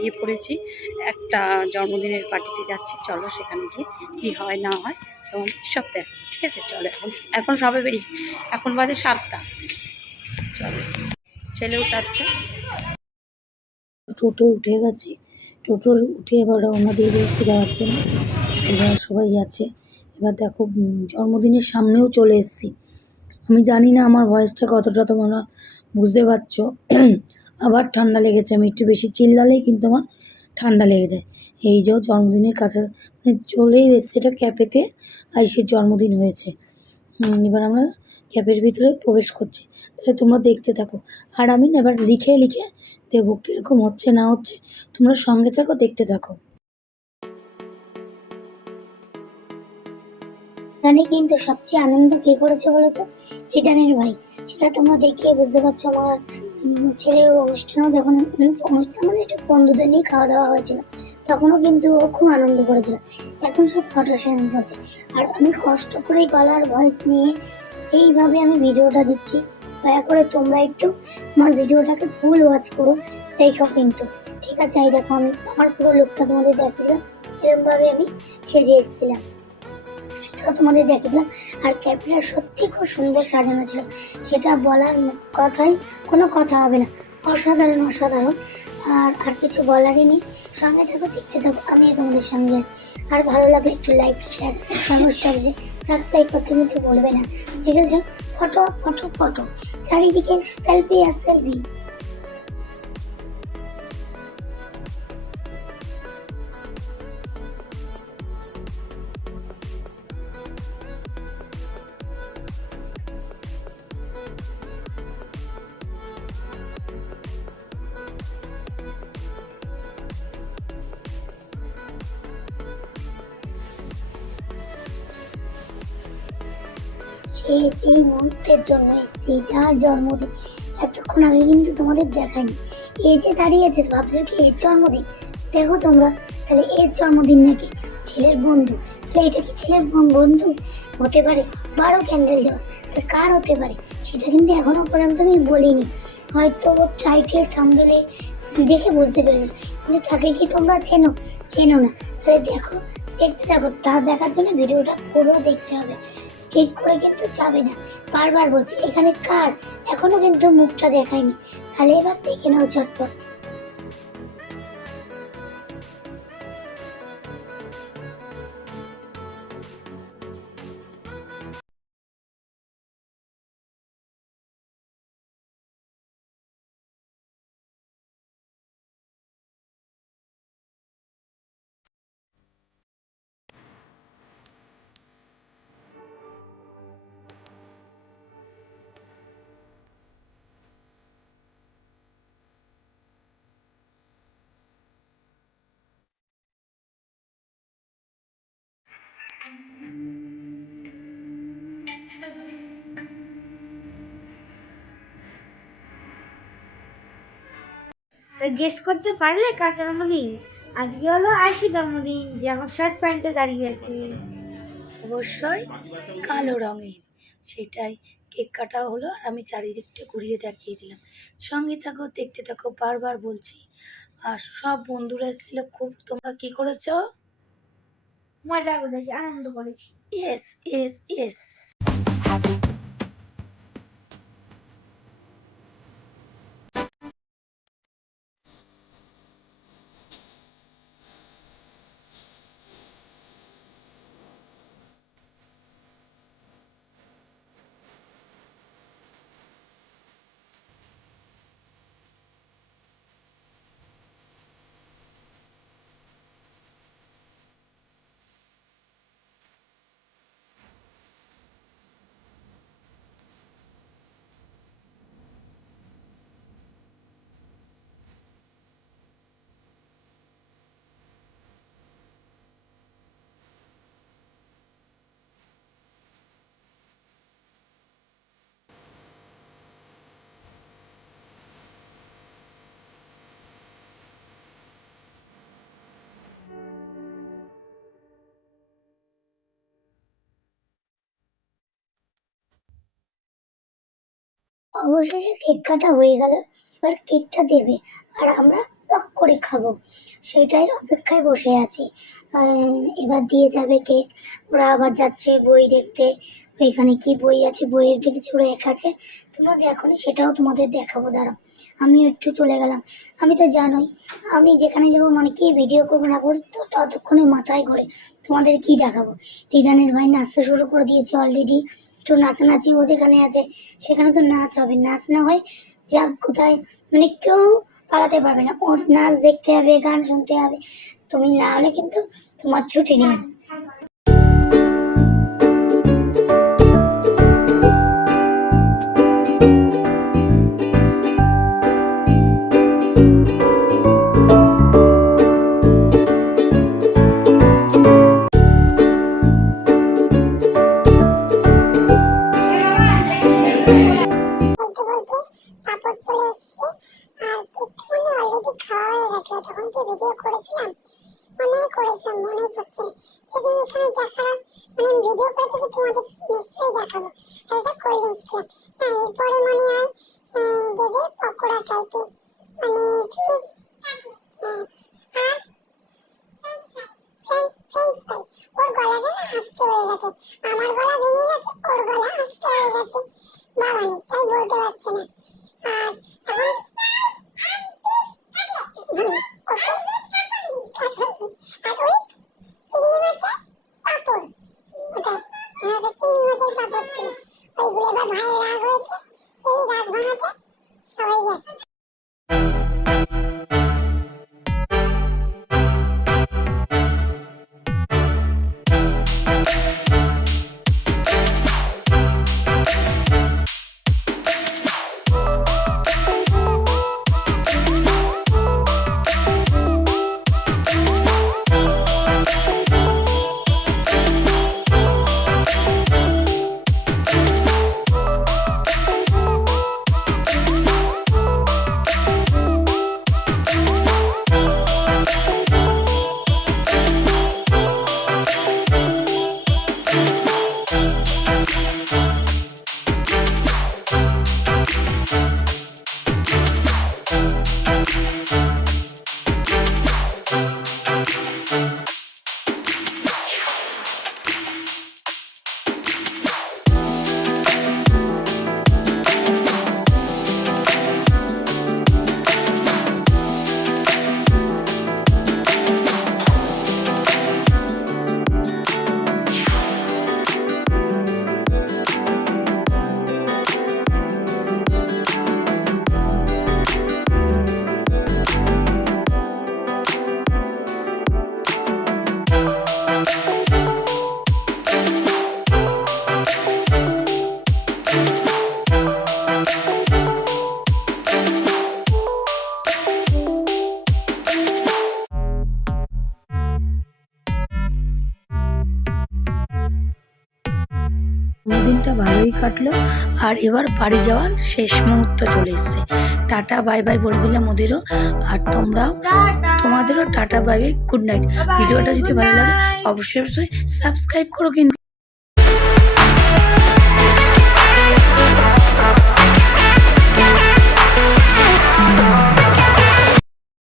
বেরিয়ে পড়েছি। একটা জন্মদিনের পার্টিতে যাচ্ছি, চলো সেখানে গিয়ে কী হয় না হয় তোমার সব দেখ, ঠিক আছে, চলো, এখন এখন সবে বেরিয়েছি, এখন বাজে সাতটা। চলো, ছেলে উঠাচ্ছে। টোটো উঠে গেছি, টোটো উঠে এবার রওনা দিয়ে যাওয়ার জন্য। এবার সবাই আছে এবার দেখো জন্মদিনের সামনেও চলে এসেছি। আমি জানি না আমার ভয়েসটা কতটা তোমরা বুঝতে পারছ। আবার ঠান্ডা লেগেছে। আমি একটু বেশি চিল্লালেই কিন্তু আমার ঠান্ডা লেগে যায়। এই যে জন্মদিনের কাছে মানে চলেই এসছে এটা ক্যাফেতে আইসের জন্মদিন হয়েছে। এবার আমরা ক্যাফের ভিতরে প্রবেশ করছি। তাহলে তোমরা দেখতে থাকো। আর আমি এবার লিখে লিখে দেবো কীরকম হচ্ছে না হচ্ছে। তোমরা সঙ্গে থাকো, দেখতে থাকো। এখানে কিন্তু সবচেয়ে আনন্দ কে করেছে বলো তো? রিটার্নের ভাই। সেটা তোমরা দেখিয়ে বুঝতে পারছ আমার ছেলে অনুষ্ঠানও যখন অনুষ্ঠান মানে একটু বন্ধুদের নিয়ে খাওয়া দাওয়া হয়েছিল, তখনও কিন্তু ও খুব আনন্দ করেছিল। এখন সব ফটো সেশন চলছে। আর আমি কষ্ট করে গলার ভয়েস নিয়ে এইভাবে আমি ভিডিওটা দিচ্ছি। দয়া করে তোমরা একটু আমার ভিডিওটাকে ফুল ওয়াচ করো, দেখো কিন্তু। ঠিক আছে, এই দেখো আমি, আমার পুরো লুকটা তোমাদের দেখালাম এরকমভাবে আমি সেজে এসেছিলাম। সেটাও তোমাদের দেখে দিলাম। আর ক্যাফেটা সত্যি খুব সুন্দর সাজানো ছিল। সেটা বলার কথাই কোনো কথা হবে না। অসাধারণ অসাধারণ। আর আর কিছু বলারই নেই। সঙ্গে থাকো, দেখতে থাকো। আমি তোমাদের সঙ্গে আছি। আর ভালো লাগলে একটু লাইক শেয়ার যে সাবস্ক্রাইব করতে কিন্তু বলবে না। ঠিক আছে ফটো ফটো ফটো। চারিদিকে সেলফি আর সেলফি সে যে মুহূর্তের জন্য এসেছি, যার জন্মদিন, এতক্ষণ আগে কিন্তু তোমাদের দেখায়নি। এই যে দাঁড়িয়েছে ভাবছ কি এর জন্মদিন? দেখো তোমরা, তাহলে এর জন্মদিন নাকি? ছেলের বন্ধু। তাহলে এটা কি ছেলের বন্ধু? হতে পারে, বারো ক্যান্ডেল দেওয়া। তা কার হতে পারে? সেটা কিন্তু এখনও পর্যন্ত আমি বলিনি। হয়তো টাইটেল থাম্বেলে দেখে বুঝতে পেরেছ। কিন্তু তাকে কি তোমরা চেনো? চেনো না। তাহলে দেখো, দেখতে থাকো। তা দেখার জন্য ভিডিওটা পুরো দেখতে হবে। স্কিপ করে কিন্তু যাবে না। বারবার বলছি, এখানে কার? এখনও কিন্তু মুখটা দেখায়নি। তাহলে এবার দেখে নাও চটপট গেস করতে পারলে কার জন্মদিন আজকে হলো আশি জন্মদিন যে এখন শার্ট প্যান্টে দাঁড়িয়ে আছে। অবশ্যই কালো রঙের। সেটাই কেক কাটা হলো আর আমি চারিদিকটা ঘুরিয়ে দেখিয়ে দিলাম। সঙ্গে থাকো দেখতে থাকো বারবার বলছি। আর সব বন্ধুরা এসেছিল খুব তোমরা কি করেছ? মজা করেছি আনন্দ করেছি। ইয়েস ইয়েস ইয়েস অবশেষে কেক কাটা হয়ে গেল। এবার কেকটা দেবে আর আমরা টক করে খাব। সেটাই অপেক্ষায় বসে আছি। এবার দিয়ে যাবে কেক। ওরা আবার যাচ্ছে বই দেখতে। ওইখানে কি বই আছে? বইয়ের দেখেছি ওরা এক আছে। তোমরা দেখোনি সেটাও তোমাদের দেখাবো। দাঁড়াও আমি একটু চলে গেলাম। আমি তো জানোই, আমি যেখানে যাব মানে কি ভিডিও করব না করব, তো ততক্ষণে মাথায় ঘোরে তোমাদের কি দেখাবো? রিদানের ভাই নাচতে শুরু করে দিয়েছে অলরেডি একটু নাচানাচি ও যেখানে আছে, সেখানে তো নাচ হবে। নাচ না হয় যা কোথায় মানে কেউ পালাতে পারবে না। ও নাচ দেখতে হবে, গান শুনতে হবে। তুমি না হলে কিন্তু তোমার ছুটি নেই। খাওয়া হয়ে গেছিল তখন কি ভিডিও করেছিলাম অনেক করেছিলাম মনে পড়ছে। যদি এখানে দেখালাম মানে ভিডিও করে থেকে তোমাদের নিশ্চয়ই দেখাবো আর এটা কোল্ড ড্রিঙ্কস খেলাম হ্যাঁ এরপরে মনে হয় দেবে পকোড়া টাইপের মানে আর ভালোই কাটলো আর এবার বাড়ি যাওয়ার শেষ মুহূর্ত চলে এসছে। টাটা, বাই বাই বলে দিলাম ওদেরও। আর তোমরাও, তোমাদেরও tata, bye bye, good night. ভিডিওটা যদি ভালো লাগে, অবশ্যই অবশ্যই সাবস্ক্রাইব করো কিন্তু।